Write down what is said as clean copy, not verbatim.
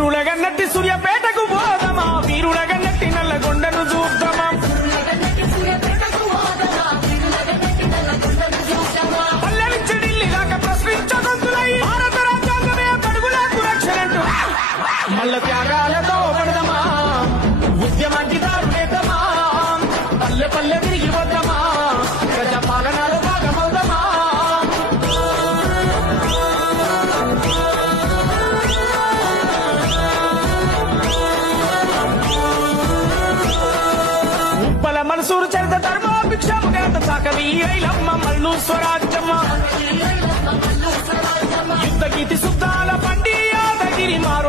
సూర్యులగన్నట్టి సూర్యాపేటకు పోదమా వీరులగన్నట్టి నల్లగొండను చూద్దామా పల్లె నుంచి ఢిల్లీ దాకా ప్రశ్నించగొంతులై భారత రాజ్యాంగమే పడుగులకు రక్షణంటూ మల్ల త్యాగాలతో పడదమా ఉద్యమానికి దారుణేద్దామా పల్లె పల్లె తిరిగి వద్దామా ప్రజాపాలనలో భాగమవుదామా ఉప్పల మనసూరు చరిత ధర్మాభిక్షము గత సాకవీరైలమ్మ మల్లు స్వరాజ్యమ్మ యుద్ధ గీతి సుద్దాల పండి యాదగిరి మారు